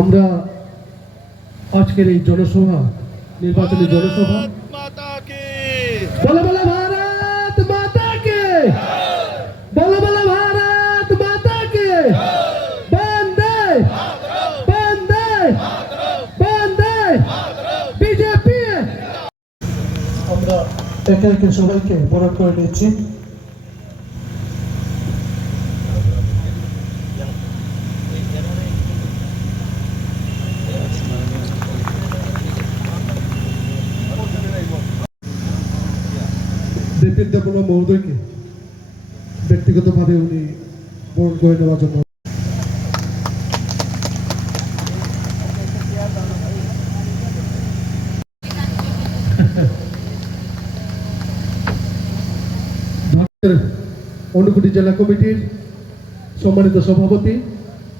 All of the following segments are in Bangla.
আমরা আজকের এই জনসভা নির্বাচনী জনসভা বলো বলো ভারত মাতা কে, বলো বলো ভারত মাতা কে, বন্দে বন্দে বন্দে বিজেপি। আমরা একে একে সবাইকে বরণ করে নিচ্ছি। বিপিন দেববর্মা মহোদয়কে ব্যক্তিগতভাবে উনি বরণ করে নেওয়ার জন্য অনুকুটি জেলা কমিটির সম্মানিত সভাপতি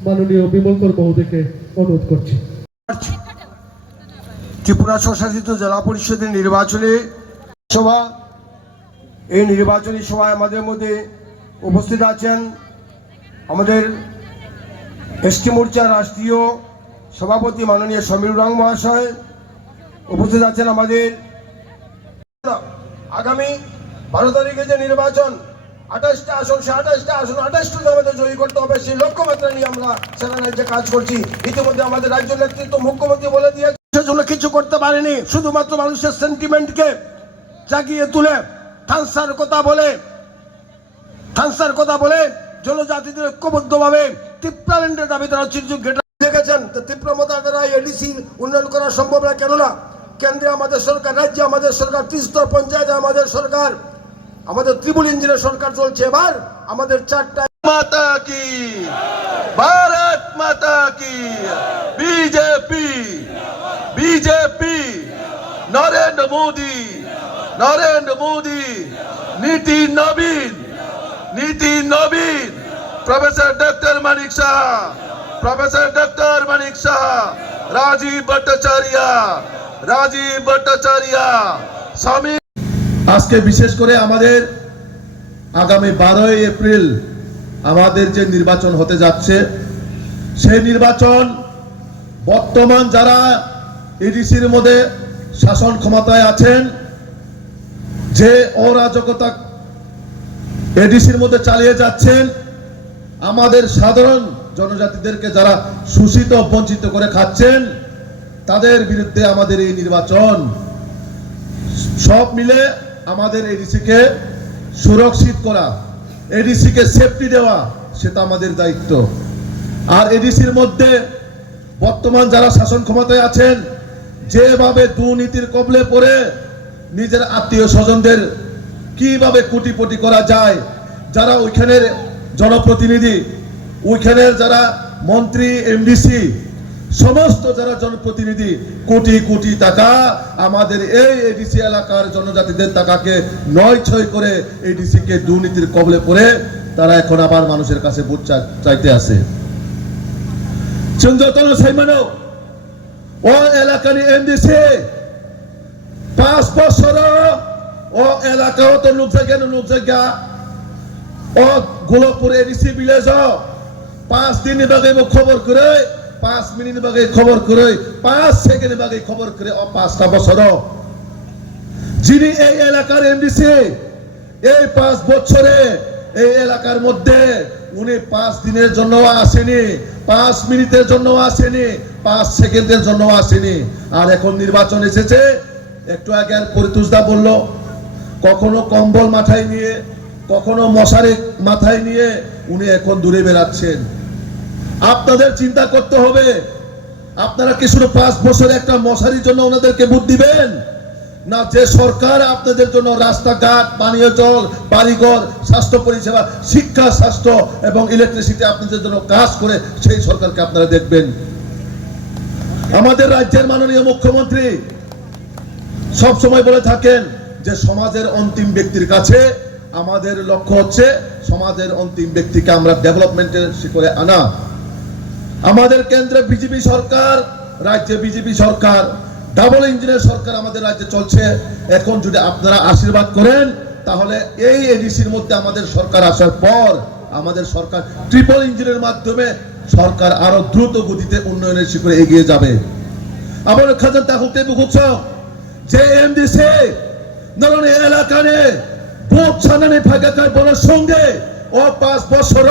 মাননীয় বিমলকর মহোদয়কে অনুরোধ করছি। ত্রিপুরা স্বশাসিত জেলা পরিষদের নির্বাচনী সভা, এই নির্বাচনী সভায় আমাদের মধ্যে উপস্থিত আছেন আমাদের এসটি মোর্চার রাষ্ট্রীয় সভাপতি মাননীয় সমীর রং মহাশয়, উপস্থিত আছেন আমাদের আগামী 12 তারিখে যে নির্বাচন 28টা আসন, সে 28টা আসন 28টা আমাদের জয়ী করতে হবে, সেই লক্ষ্যমাত্রা নিয়ে আমরা সেখানে যে কাজ করছি। ইতিমধ্যে আমাদের রাজ্য নেতৃত্ব মুখ্যমন্ত্রী বলে দিয়েছে জন্য কিছু করতে পারেনি, শুধুমাত্র মানুষের সেন্টিমেন্টকে জাগিয়ে তুলে থানসার কথা বলে জনজাতিদের ঐক্যবদ্ধভাবে ত্রিপ্রাল্যান্ডের দাবি তারা চিরযুগ দেখেছেন। তো ত্রিপ্রামতা দ্বারা এডিসি উন্নয়ন করা সম্ভব না, কেননা কেন্দ্রে আমাদের সরকার, রাজ্যে আমাদের সরকার, ত্রিস্তর পঞ্চায়েতে আমাদের সরকার, আমাদের ত্রিপুল ইঞ্জিনের সরকার চলছে। এবার আমাদের 4টা माता की, भारत माता की, बीजेपी बीजेपी, नरेंद्र मोदी, नीति नवीन, प्रोफेसर डॉक्टर मानिक शाह, राजीव भट्टाचार्य स्वामी। আজকে বিশেষ করে আমাদের আগামী 12 এপ্রিল আমাদের যে নির্বাচন হতে যাচ্ছে, সেই নির্বাচন বর্তমান যারা এডিসির মধ্যে শাসন ক্ষমতায় আছেন, যে অরাজকতা এডিসির মধ্যে চালিয়ে যাচ্ছেন, আমাদের সাধারণ জনজাতিদেরকে যারা শোষিত বঞ্চিত করে খাচ্ছেন, তাদের বিরুদ্ধে আমাদের এই নির্বাচন। সব মিলে আমাদের এডিসিকে সুরক্ষিত করা, এডিসিকে সেফটি দেওয়া, সেটা আমাদের দায়িত্ব। আর এডিসির মধ্যে বর্তমান যারা শাসন ক্ষমতায় আছেন, যেভাবে দুর্নীতির কবলে পড়ে নিজের আত্মীয় স্বজনদের কিভাবে কোটিপটি করা যায়, যারা ওইখানের জনপ্রতিনিধি, ওইখানের যারা মন্ত্রী, এমডিসি, সমস্ত যারা জনপ্রতিনিধি কোটি কোটি টাকা আমাদের এই এডিসি এলাকার জনজাতিদের টাকাকে নয়-ছয় করে এডিসিকে দুর্নীতির কবলে পড়ে তারা এখন আবার মানুষের কাছে ভোট চাইতে আসে। চন্দ্রতন সাইমানো ও এলাকার এমডিসি 5 বছর ও এলাকাও তো লোক জায়গা ও গোলকপুর এডিসি ভিলেজ 5 দিন বাগে খবর করে, 5 মিনিট বাগে খবর করে, 5 সেকেন্ড বাগে খবর করে, 5টা বছর যিনি এই এলাকার এমডিসি, এই 5 বছরে এই এলাকার মধ্যে উনি 5 দিনের জন্য আসেনি, 5 মিনিটের জন্য আসেনি, 5 সেকেন্ডের জন্য আসেনি। আর এখন নির্বাচন এসেছে, একটু আগে আর পরিতুষদা বলল, কখনো কম্বল মাথায় নিয়ে, কখনো মশারি মাথায় নিয়ে উনি এখন দূরে বেড়াচ্ছেন। আপনাদের চিন্তা করতে হবে, আপনারা কি শুধু 5 বছরে একটা মশারির জন্য ওনাদেরকে ভোট দিবেন, না যে সরকার আপনাদের জন্য রাস্তাঘাট, পানীয় জল, বাড়িঘর, স্বাস্থ্য পরিষেবা, শিক্ষা, স্বাস্থ্য এবং ইলেকট্রিসিটি আপনাদের জন্য কাজ করে, সেই সরকারকে আপনারা দেখবেন। আমাদের রাজ্যের মাননীয় মুখ্যমন্ত্রী সব সময় বলে থাকেন যে সমাজের অন্তিম ব্যক্তির কাছে আমাদের লক্ষ্য হচ্ছে সমাজের অন্তিম ব্যক্তিকে আমরা ডেভেলপমেন্টের শিখরে আনা। আমাদের কেন্দ্রে বিজেপি সরকার, রাজ্যে বিজেপি সরকার, ডাবল ইঞ্জিনের সরকার আমাদের রাজ্যে চলছে। এখন যদি আপনারা আশীর্বাদ করেন, তাহলে এই এডিসির মধ্যে আমাদের সরকার আসার পর আমাদের সরকার ট্রিপল ইঞ্জিনের মাধ্যমে সরকার আরো দ্রুত গতিতে উন্নয়নের শিখরে এগিয়ে যাবে আমার খাজান তাহুতে বুঝছ যে এমডিসি নরনে এলাকানে ভোট ছানানে ফাঁকাকার বলার সঙ্গে ও 5 বছর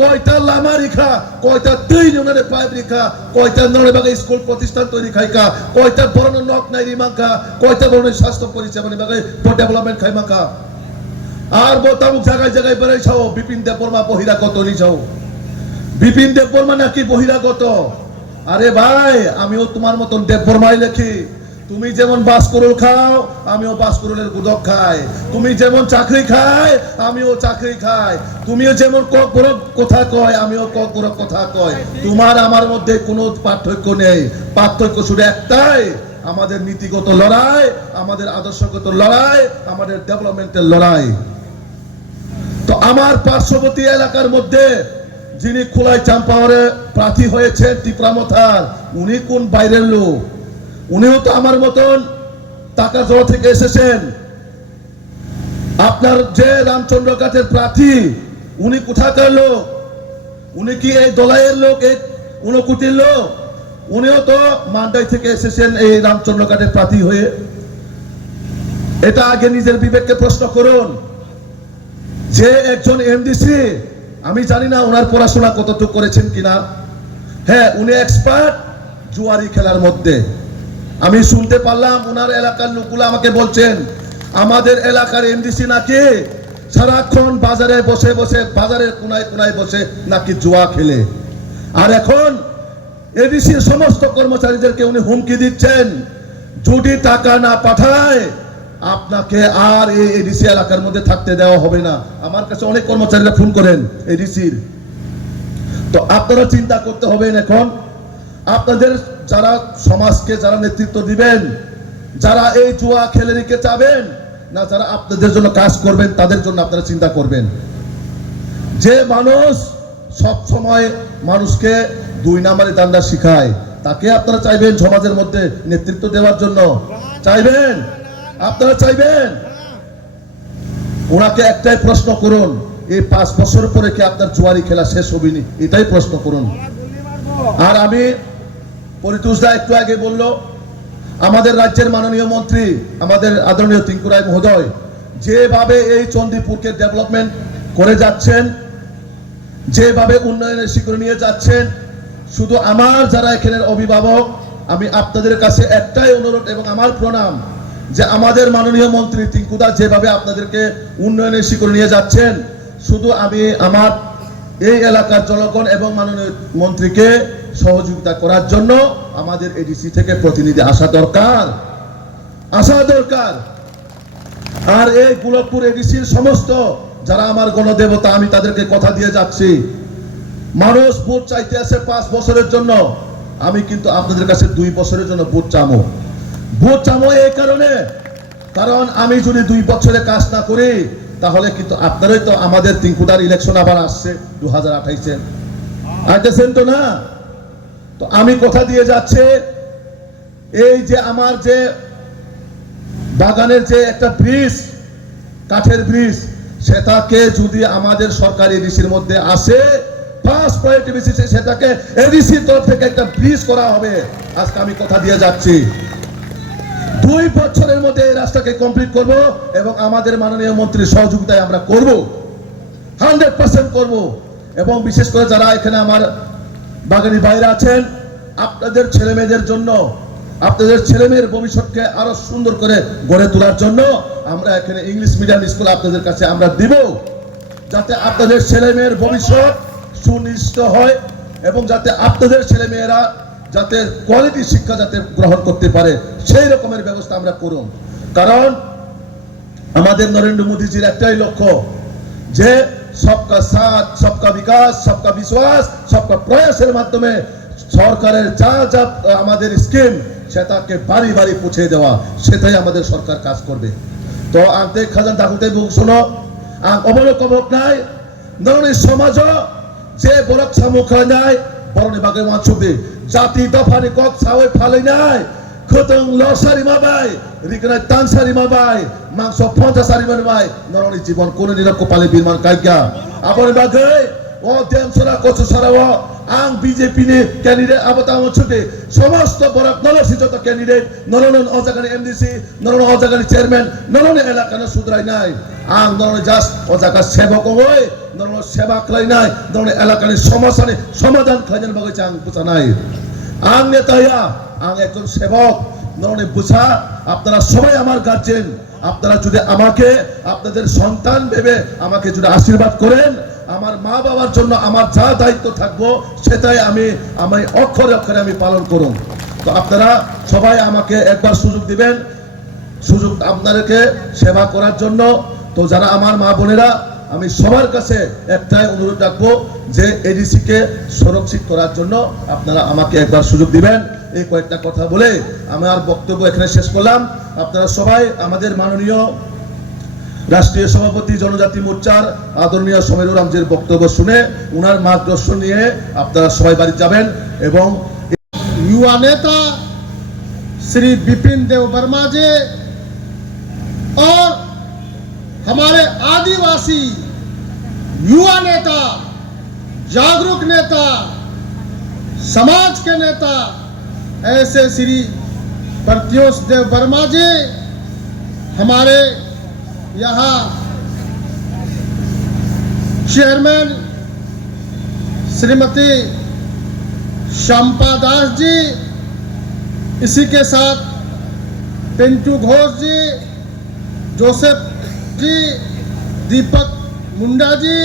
কয়টা লামা রেখা কয়টা দুই ইউনিয়নের পাইপ রেখা কয়টা নরবাগে স্কুল প্রতিষ্ঠান তৈরি খাইকা কয়টা বড় নক নাই রিমাকা কয়টা বড় স্বাস্থ্য পরিষেবা নিবাগে ডেভেলপমেন্ট খাইমাকা আর বতামুক জায়গায় জায়গায় বেড়াই ছাও বিপিন দেববর্মা বহিরাগত নিছাও বিপিন দেববর্মা নাকি বহিরাগত আরে ভাই আমিও তোমার মতন দেববর্মাই লেখি তুমি যেমন বাসকরুল খাও আমিও বাসকরুলের গুদক খাই তুমি যেমন চাকরি খাই আমিও চাকরি খাই তুমিও যেমন কক বড় কথা কয় আমিও কক বড় কথা কয় তোমার আমার মধ্যে কোনো পার্থক্য নেই পার্থক্য শুধু একটাই আমাদের নীতিগত লড়াই আমাদের আদর্শগত লড়াই আমাদের ডেভেলপমেন্টের লড়াই তো আমার পার্শ্ববর্তী এলাকার মধ্যে যিনি খোলাই চাম্পাওয়ারে প্রার্থী হয়েছেন টিপ্রামথার উনি কোন বাইরের লোক উনিও তো আমার মতন টাকা জড়া থেকে এসেছেন আপনার যে রামচন্দ্র কাঠের প্রার্থী উনি কোথাকার লোক উনি কি এই দলাইয়ের লোক এই ঊনকোটির লোক উনিও তো মান্ডাই থেকে এসেছেন এই রামচন্দ্র কাঠের প্রার্থী হয়ে এটা আগে নিজের বিবেককে প্রশ্ন করুন যে একজন এমডিসি আমি জানি না ওনার পড়াশোনা কতটুকু করেছেন কিনা হ্যাঁ উনি এক্সপার্ট জুয়ারি খেলার মধ্যে আমি শুনতে পারলাম ওনার এলাকার লোকগুলো আমাকে বলছেন আমাদের এলাকার এমডিসি নাকি সারাক্ষণ বাজারে বসে বসে বাজারের কোনায় কোনায় বসে নাকি জুয়া খেলে আর এখন এডিসির সমস্ত কর্মচারীদেরকে উনি হুমকি দিচ্ছেন যদি টাকা না পাঠায় আপনাকে আর এই এডিসি এলাকার মধ্যে থাকতে দেওয়া হবে না আমার কাছে অনেক কর্মচারীরা ফোন করেন এডিসির তো আপনারা চিন্তা করতে হবেন এখন আপনাদের যারা সমাজকে যারা নেতৃত্ব দিবেন যারা এই জুয়া খেলে রেখে চাবেন না যারা আপনাদের জন্য কাজ করবেন তাদের জন্য আপনারা চিন্তা করবেন যে মানুষ সব সময় মানুষকে দুই নাম্বারে দান্দা শিখায় তাকে আপনারা চাইবেন সমাজের মধ্যে নেতৃত্ব দেওয়ার জন্য চাইবেন আপনারা চাইবেন ওনাকে একটাই প্রশ্ন করুন এই 5 বছর পরে কি আপনার জুয়ারি খেলা শেষ হবে নি এটাই প্রশ্ন করুন আর আমি পরিতোষদা একটু আগে বলল আমাদের রাজ্যের মাননীয় মন্ত্রী আমাদের আদরণীয় টিঙ্কু রায় মহোদয় যেভাবে এই চণ্ডীপুরকে ডেভেলপমেন্ট করে যাচ্ছেন যেভাবে উন্নয়নের শিখরে নিয়ে যাচ্ছেন শুধু আমার যারা এখানের অভিভাবক আমি আপনাদের কাছে একটাই অনুরোধ এবং আমার প্রণাম যে আমাদের মাননীয় মন্ত্রী টিঙ্কুদা যেভাবে আপনাদেরকে উন্নয়নের শিখরে নিয়ে যাচ্ছেন শুধু আমি আমার এই এলাকার জনগণ এবং মাননীয় মন্ত্রীকে সহযোগিতা করার জন্য আমাদের এডিসি থেকে প্রতিনিধি আসা দরকার আর এই গোলকপুর এডিসির সমস্ত যারা আমার গণদেবতা আমি তাদেরকে কথা দিয়ে যাচ্ছি মানুষ ভোট চাইতে আছে 5 বছরের জন্য আমি কিন্তু আপনাদের কাছে 2 বছরের জন্য ভোট চামো এই কারণে কারণ আমি যদি 2 বছরে কাজ না করি তাহলে কিন্তু আপনারাই তো আমাদের টিঙ্কুদার ইলেকশন আবার আসছে 2028-এ আইতেছেন তো না তো আমি কথা দিয়ে যাচ্ছে এই যে আমার যে বাগানের যে একটা ব্রিজ কাঠের ব্রিজ সেটাকে যদি আমাদের সরকারি এডিসির মধ্যে আসে ফার্স্ট প্রায়োরিটি বেসিসে সেটাকে এডিসির তরফ থেকে একটা ব্রিজ করা হবে আজকে আমি কথা দিয়ে যাচ্ছি 2 বছরের মধ্যে এই রাস্তাকে কমপ্লিট করব এবং আমাদের মাননীয় মন্ত্রীর সহযোগিতায় আমরা করব 100% করব এবং বিশেষ করে যারা এখানে আমার বাগানি ভাইরা আছেন আপনাদের ছেলেমেয়েদের জন্য আপনাদের ছেলেমেয়ের ভবিষ্যৎকে আরো সুন্দর করে গড়ে তোলার জন্য আমরা এখানে ইংলিশ মিডিয়াম স্কুল আপনাদের কাছে আমরা দিব যাতে আপনাদের ছেলেমেয়ের ভবিষ্যৎ সুনিশ্চিত হয় এবং যাতে আপনাদের ছেলেমেয়েরা যাতে কোয়ালিটি শিক্ষা যাতে গ্রহণ করতে পারে সেই রকমের ব্যবস্থা আমরা করুন কারণ আমাদের নরেন্দ্র মোদীজির একটাই লক্ষ্য যে সবকা সাথ সবকা বিকাশ সবকা বিশ্বাস সবকা প্রয়াসের মাধ্যমে সরকারের যা যা আমাদের স্কিম সেটাকে বাড়ি বাড়ি পৌঁছে দেওয়া সেটাই আমাদের সরকার কাজ করবে তো আনতে খাজান দাকুতে শোনো অবলক নাই নরনের সমাজ যে বরক সামুখ নাই বরণে বাগে মাছবে জাতি দফানি কক ছাওয়ে ফালে নাই খতং লসারি মাবাই রিকনায় তানসারি মাবাই মাংস 50 সারি মাবাই নরনের জীবন কোন নিরক্ষ পালে বিমান কাইকা আপনি বাগে ও দেম সরা কচু সরাও ang BJP ni candidate abotang chute সমস্ত বড় নলসিত candidate Nolan অজাগানি MDC Nolan অজাগানি chairman Nolan এলাকানো সুদরাই নাই আং নলন জাস্ট অজাগা সেবক হই নলন সেবা খাই নাই নলন এলাকানি সমস্যানি সমাধান খাইজন বাগৈ চাং বুঝা নাই আং নেতায়া আং একজন সেবক নলনে বুঝা আপনারা সবাই আমার গার্জেন আপনারা যদি আমাকে আপনাদের সন্তান ভেবে আমাকে যদি আশীর্বাদ করেন আমার মা বাবার জন্য আমার যা দায়িত্ব থাকবো সেটাই আমি অক্ষরে অক্ষরে আমি পালন করব তো আপনারা সবাই আমাকে একবার সুযোগ দিবেন সুযোগ আপনাদেরকে সেবা করার জন্য তো যারা আমার মা বোনেরা আমি সবার কাছে একটাই অনুরোধ রাখবো যে এডিসি কে সুরক্ষিত করার জন্য আপনারা আমাকে একবার সুযোগ দিবেন এই কয়েকটা কথা বলে আমার বক্তব্য এখানে শেষ করলাম আপনারা সবাই আমাদের মাননীয় রাষ্ট্রীয় সভাপতি জনজাতি মোর্চার আদরণীয় সমীরুর রামজির বক্তব্য শুনে উনার মার্গদর্শন নিয়ে আপনারা সবাই বাড়ি যাবেন এবং युवा नेता श्री विपिन देव वर्मा जी और हमारे आदिवासी युवा नेता जागरूक नेता समाज के नेता ऐसे श्री प्रत्युष देव वर्मा जी हमारे यहाँ चेयरमैन श्रीमती शंपा दास जी इसी के साथ पिंटू घोष जी जोसेफ जी दीपक मुंडा जी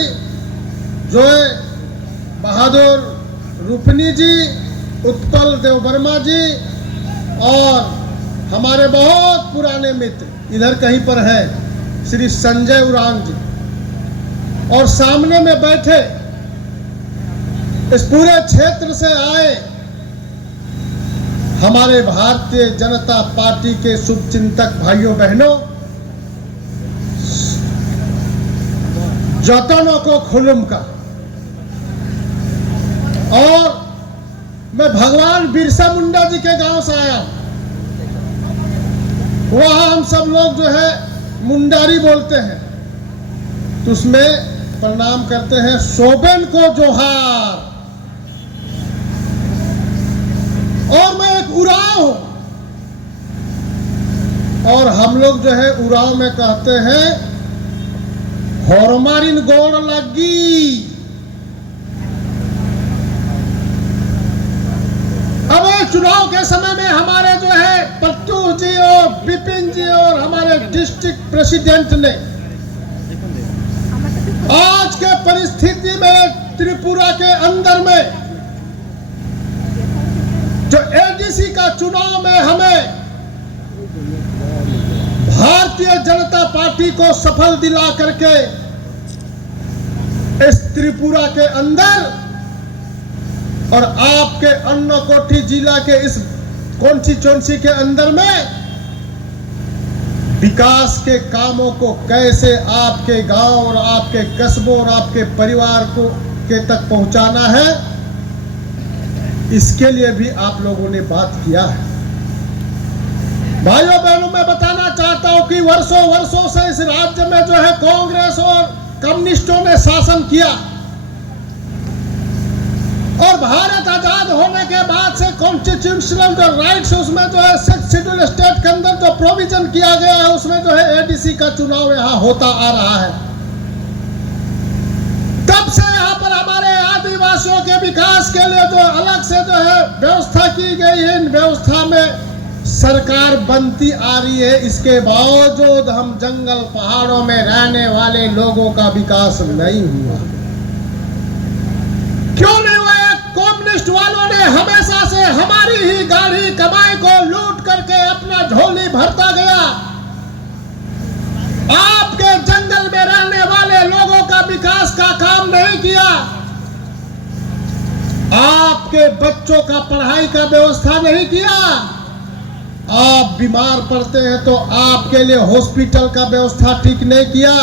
जोय बहादुर रूपनी जी उत्पल देव वर्मा जी और हमारे बहुत पुराने मित्र इधर कहीं पर है श्री संजय उरांग जी और सामने में बैठे इस पूरे क्षेत्र से आए हमारे भारतीय जनता पार्टी के शुभचिंतक भाइयों बहनों जतनों को खुलम का और मैं भगवान बिरसा मुंडा जी के गांव से आया वहां हम सब लोग जो है मुंडारी बोलते हैं तो उसमें प्रणाम करते हैं शोभन को जोहार और मैं एक उराव हूं और हम लोग जो है उराव में कहते हैं हरमारिन गोड़ लगी अब चुनाव के समय में हमारे जो है प्रत्युष जी और विपिन जी और हमारे डिस्ट्रिक्ट प्रेसिडेंट ने आज के परिस्थिति में त्रिपुरा के अंदर में जो एडीसी का चुनाव में हमें भारतीय जनता पार्टी को सफल दिला करके इस त्रिपुरा के अंदर और आपके अन्नकोठी जिला के इस कॉन्स्टिट्यूएंसी के अंदर में विकास के कामों को कैसे आपके गांव और आपके कस्बों और आपके परिवार को के तक पहुंचाना है इसके लिए भी आप लोगों ने बात किया है भाइयों बहनों मैं बताना चाहता हूं कि वर्षों वर्षों से इस राज्य में जो है कांग्रेस और कम्युनिस्टों ने शासन किया और भारत आजाद होने के बाद से कॉन्स्टिट्यूशनल जो राइट्स उसमें जो है 6 शेड्यूल स्टेट के अंदर जो प्रोविजन किया गया है उसमें जो है एडीसी का चुनाव यहाँ होता आ रहा है तब से यहाँ पर हमारे आदिवासियों के विकास के लिए जो अलग से जो है व्यवस्था की गई है इन व्यवस्था में सरकार बनती आ रही है इसके बावजूद हम जंगल पहाड़ों में रहने वाले लोगों का विकास नहीं हुआ क्यों नहीं हुआ कम्युनिस्ट वालों ने हमेशा से हमारी ही गाढ़ी कमाई को लूट करके अपना झोली भरता गया आपके जंगल में रहने वाले लोगों का विकास का काम नहीं किया आपके बच्चों का पढ़ाई का व्यवस्था नहीं किया आप बीमार पड़ते हैं तो आपके लिए हॉस्पिटल का व्यवस्था ठीक नहीं किया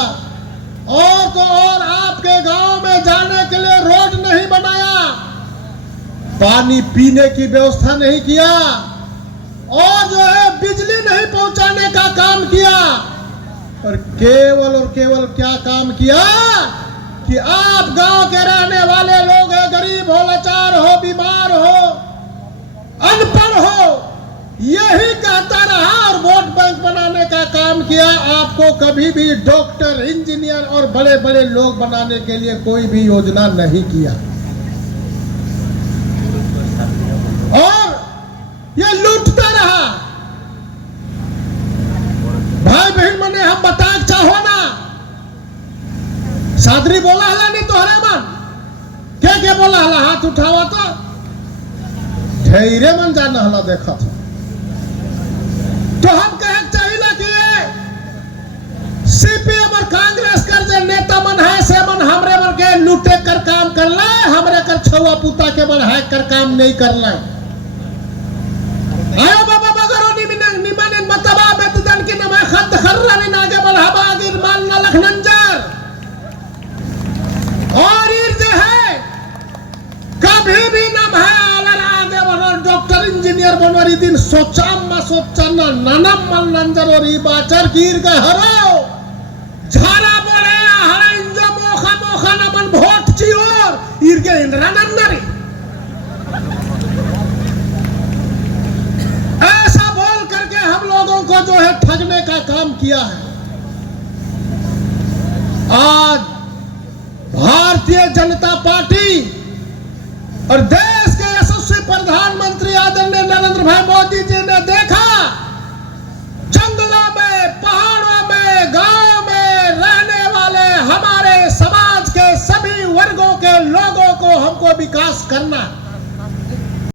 और तो और आपके गांव में जाने के लिए रोड नहीं बनाया पानी पीने की व्यवस्था नहीं किया और जो है बिजली नहीं पहुंचाने का काम किया और केवल क्या काम किया कि आप गांव के रहने वाले लोग हैं, गरीब हो, लाचार हो, बीमार हो, अनपढ़ हो, यही कहता रहा और वोट बैंक बनाने का काम किया। आपको कभी भी डॉक्टर, इंजीनियर और बड़े बड़े लोग बनाने के लिए कोई भी योजना नहीं किया। और ये लूटता रहा। भाई बहन मने हम बता चाहो ना, सादरी बोला हला नहीं तो हरे मन क्या बोला हला, हाथ उठावा तो धैर्य मन जाना हला देखा था। तो हम कहे चाहिए कि सीपीएम और कांग्रेस कर जो नेता मन है से मन हमरे मन के लूटे कर काम कर ले, हमरे कर छुआ पुता के मन है कर काम नहीं कर ले। आयो बाबा बगरो निमन मतबा बेतदन की नमे खत खर्रानी नागे बल हबागिर मान न लखनंजर और ये जो है कभी भी नाम है आलर आगे बनो डॉक्टर इंजीनियर बनवारी दिन सोचाम मा सोचना ननम मल नंजर और ई बाचर गिर गए हरो झारा बोले हरे इंजो मोखा मोखा नमन वोट चियोर इरगे इंद्रा नन्नरी ऐसा बोल करके हम लोगों को जो है ठगने का काम किया है। आज भारतीय जनता पार्टी और देश के यशस्वी प्रधानमंत्री आदरणीय नरेंद्र भाई मोदी जी ने देखा जंगलों में, पहाड़ों में, गांव में रहने वाले हमारे समाज के सभी वर्गों के लोगों को हमको विकास करना है।